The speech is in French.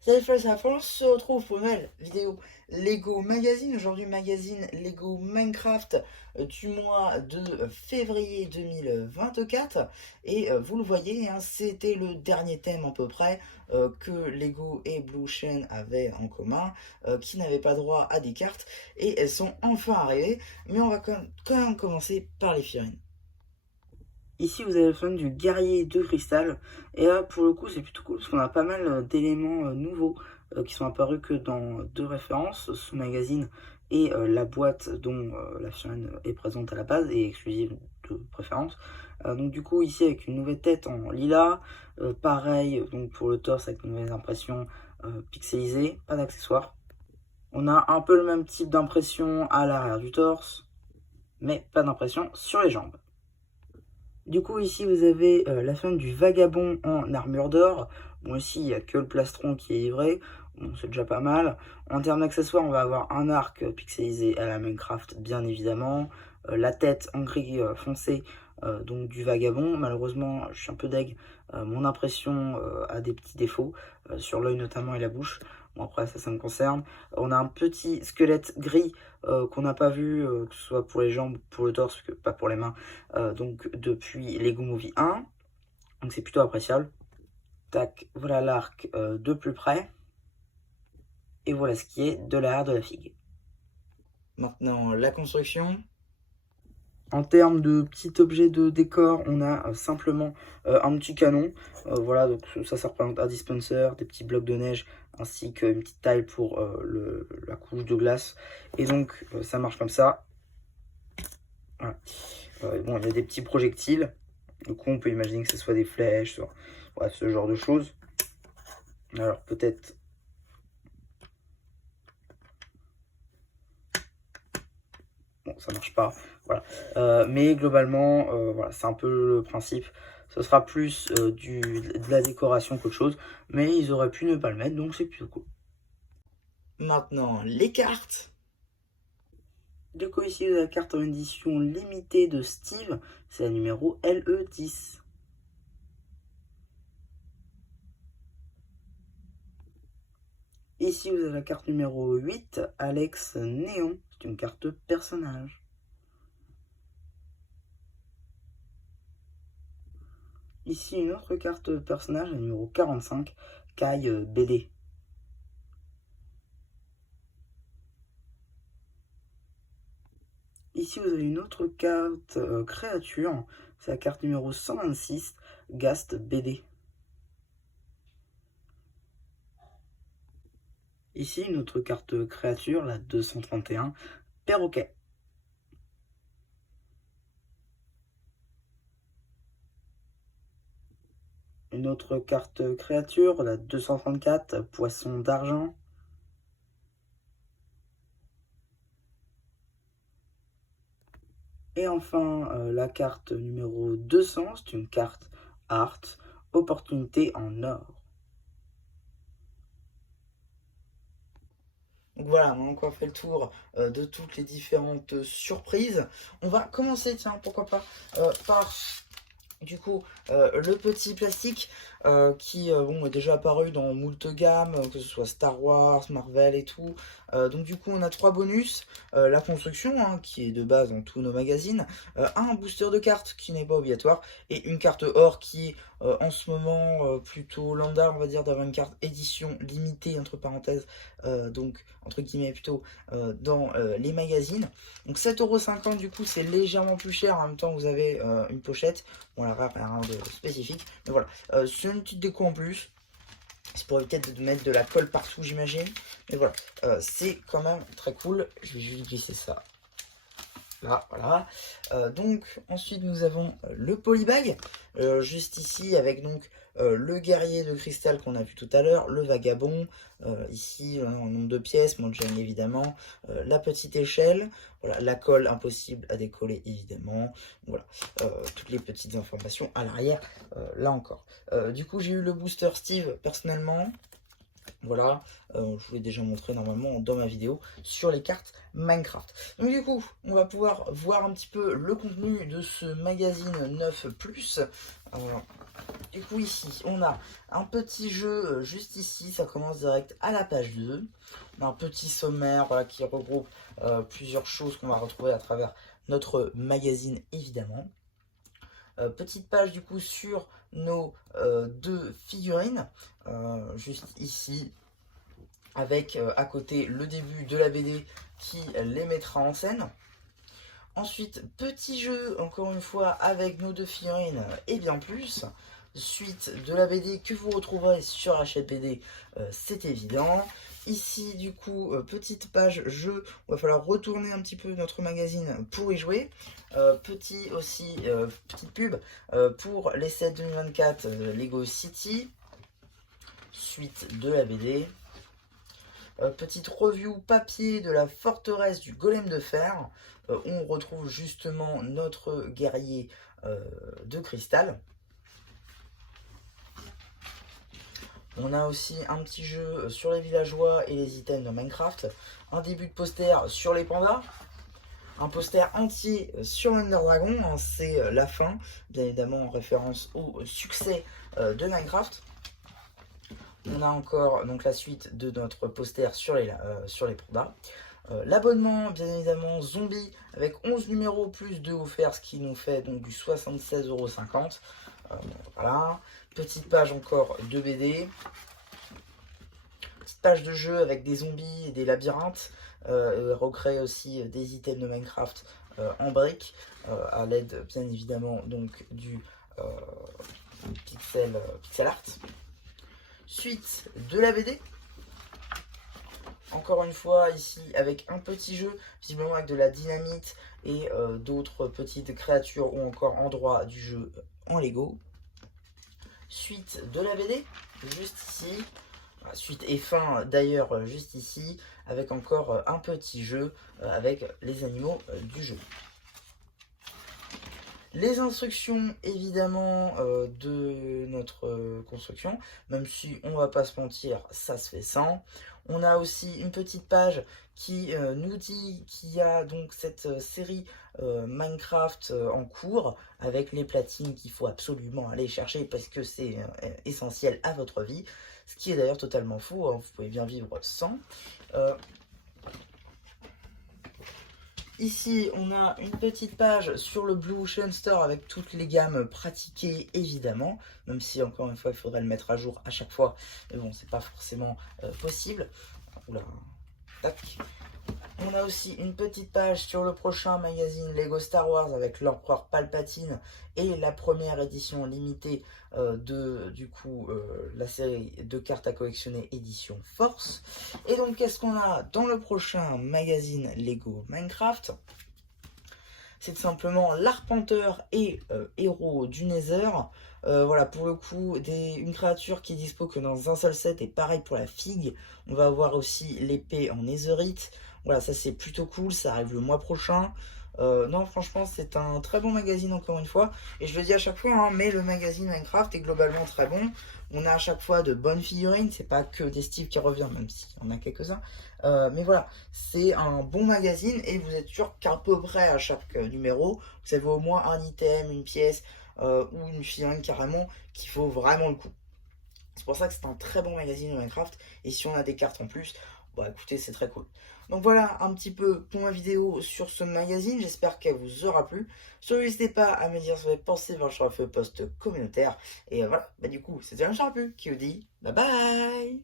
Salut ça on se retrouve pour une nouvelle vidéo Lego Magazine. Aujourd'hui, magazine Lego Minecraft du mois de février 2024. Et vous le voyez, hein, c'était le dernier thème à peu près que Lego et Blue Chain avaient en commun, qui n'avaient pas droit à des cartes. Et elles sont enfin arrivées. Mais on va quand même commencer par les figurines. Ici, vous avez le fun du guerrier de cristal. Et là, pour le coup, c'est plutôt cool parce qu'on a pas mal d'éléments nouveaux qui sont apparus que dans deux références, ce magazine et la boîte dont la figurine est présente à la base et exclusive de préférence. Donc du coup, ici, avec une nouvelle tête en lilas. Pareil, donc pour le torse, avec une nouvelle impression pixelisée, pas d'accessoires. On a un peu le même type d'impression à l'arrière du torse, mais pas d'impression sur les jambes. Du coup, ici, vous avez la fin du vagabond en armure d'or. Bon, ici, il n'y a que le plastron qui est livré. Bon, c'est déjà pas mal. En termes d'accessoires, on va avoir un arc pixelisé à la Minecraft, bien évidemment. La tête en gris foncé, donc du vagabond. Malheureusement, je suis un peu deg. Mon impression a des petits défauts, sur l'œil notamment et la bouche. Bon, après, ça me concerne. On a un petit squelette gris qu'on n'a pas vu, que ce soit pour les jambes, pour le torse, que pas pour les mains. Donc depuis Lego Movie 1, donc c'est plutôt appréciable. Tac, voilà l'arc de plus près, et voilà ce qui est de l'arrière de la figue. Maintenant, la construction. En termes de petit objet de décor, on a simplement un petit canon. Voilà, donc ça représente un dispenser, des petits blocs de neige, ainsi qu'une petite taille pour la couche de glace. Et donc, ça marche comme ça. Voilà. Bon, il y a des petits projectiles. Du coup, on peut imaginer que ce soit des flèches, soit, bref, ce genre de choses. Alors, peut-être... Bon, ça marche pas. Voilà. Mais globalement, voilà, c'est un peu le principe. Ce sera plus de la décoration qu'autre chose. Mais ils auraient pu ne pas le mettre, donc c'est plutôt cool. Maintenant, les cartes. Du coup, ici, la carte en édition limitée de Steve. C'est la numéro LE10. Ici, vous avez la carte numéro 8, Alex Néon. C'est une carte personnage. Ici, une autre carte personnage, la numéro 45, Kai BD. Ici, vous avez une autre carte créature. C'est la carte numéro 126, Gast BD. Ici, une autre carte créature, la 231, Perroquet. Une autre carte créature, la 234, Poisson d'argent. Et enfin, la carte numéro 200, c'est une carte Art, opportunité en or. Donc voilà, on a encore fait le tour de toutes les différentes surprises. On va commencer, tiens, pourquoi pas, par du coup le petit plastique qui bon, est déjà apparu dans moult gammes, que ce soit Star Wars, Marvel et tout. Donc du coup on a trois bonus. La construction, hein, qui est de base dans tous nos magazines, un booster de cartes qui n'est pas obligatoire, et une carte or qui en ce moment plutôt lambda, on va dire, d'avoir une carte édition limitée entre parenthèses, donc entre guillemets plutôt, dans les magazines. Donc 7,50 € du coup, c'est légèrement plus cher. En même temps vous avez une pochette. Bon, la rare, rien de spécifique. Mais voilà, c'est une petite déco en plus. C'est pour éviter de mettre de la colle partout, j'imagine. Mais voilà, c'est quand même très cool. Je vais juste glisser ça là, voilà. Donc ensuite nous avons le polybag, juste ici, avec donc le guerrier de cristal qu'on a vu tout à l'heure, le vagabond, ici en nombre de pièces, Monjang évidemment, la petite échelle, voilà, la colle impossible à décoller évidemment, voilà, toutes les petites informations à l'arrière, là encore. Du coup j'ai eu le booster Steve personnellement. Voilà, je vous l'ai déjà montré normalement dans ma vidéo sur les cartes Minecraft. Donc du coup, on va pouvoir voir un petit peu le contenu de ce magazine 9+. Du coup ici, on a un petit jeu juste ici, ça commence direct à la page 2. On a un petit sommaire voilà, qui regroupe plusieurs choses qu'on va retrouver à travers notre magazine évidemment. Petite page du coup sur nos deux figurines, juste ici, avec à côté le début de la BD qui les mettra en scène. Ensuite, petit jeu, encore une fois, avec nos deux figurines et bien plus. Suite de la BD que vous retrouverez sur la chaîne BD, c'est évident. Ici, du coup, petite page jeu, il va falloir retourner un petit peu notre magazine pour y jouer. Petit aussi, petite pub pour les sets 2024 Lego City. Suite de la BD. Petite review papier de la forteresse du golem de fer, où on retrouve justement notre guerrier de cristal. On a aussi un petit jeu sur les villageois et les items de Minecraft, un début de poster sur les pandas, un poster entier sur l'Ender Dragon, hein, c'est la fin, bien évidemment en référence au succès de Minecraft. On a encore donc la suite de notre poster sur les pandas. L'abonnement, bien évidemment, zombie avec 11 numéros plus 2 offerts, ce qui nous fait donc du 76,50 €. Voilà. Petite page encore de BD. Petite page de jeu avec des zombies et des labyrinthes. Recréer aussi des items de Minecraft en briques, à l'aide, bien évidemment, donc du pixel art. Suite de la BD. Encore une fois ici avec un petit jeu, visiblement avec de la dynamite et d'autres petites créatures ou encore endroits du jeu en Lego. Suite de la BD, juste ici. Suite et fin d'ailleurs juste ici, avec encore un petit jeu avec les animaux du jeu. Les instructions évidemment de notre construction, même si on va pas se mentir, ça se fait sans. On a aussi une petite page qui nous dit qu'il y a donc cette série Minecraft en cours avec les platines qu'il faut absolument aller chercher parce que c'est essentiel à votre vie. Ce qui est d'ailleurs totalement faux, hein, vous pouvez bien vivre sans. Ici, on a une petite page sur le Blue Ocean Store avec toutes les gammes pratiquées, évidemment. Même si, encore une fois, il faudrait le mettre à jour à chaque fois. Mais bon, c'est pas forcément possible. Oula, tac. On a aussi une petite page sur le prochain magazine Lego Star Wars avec l'Empereur Palpatine et la première édition limitée de la série de cartes à collectionner édition Force. Et donc qu'est-ce qu'on a dans le prochain magazine Lego Minecraft? C'est tout simplement l'Arpenteur et héros du Nether. Voilà, pour le coup, une créature qui est dispo que dans un seul set, et pareil pour la figue. On va avoir aussi l'épée en Netherite. Voilà, ça c'est plutôt cool, ça arrive le mois prochain. Non, franchement, c'est un très bon magazine encore une fois. Et je le dis à chaque fois, hein, mais le magazine Minecraft est globalement très bon. On a à chaque fois de bonnes figurines, c'est pas que des Steve qui revient, même s'il y en a quelques-uns. Mais voilà, c'est un bon magazine et vous êtes sûr qu'à peu près à chaque numéro, vous avez au moins un item, une pièce ou une figurine carrément qui vaut vraiment le coup. C'est pour ça que c'est un très bon magazine de Minecraft. Et si on a des cartes en plus, bah écoutez, c'est très cool. Donc voilà un petit peu pour ma vidéo sur ce magazine. J'espère qu'elle vous aura plu. Surtout n'hésitez pas à me dire ce que vous avez pensé dans le post communautaire. Et voilà, bah du coup, c'était un Charpu qui vous dit bye bye.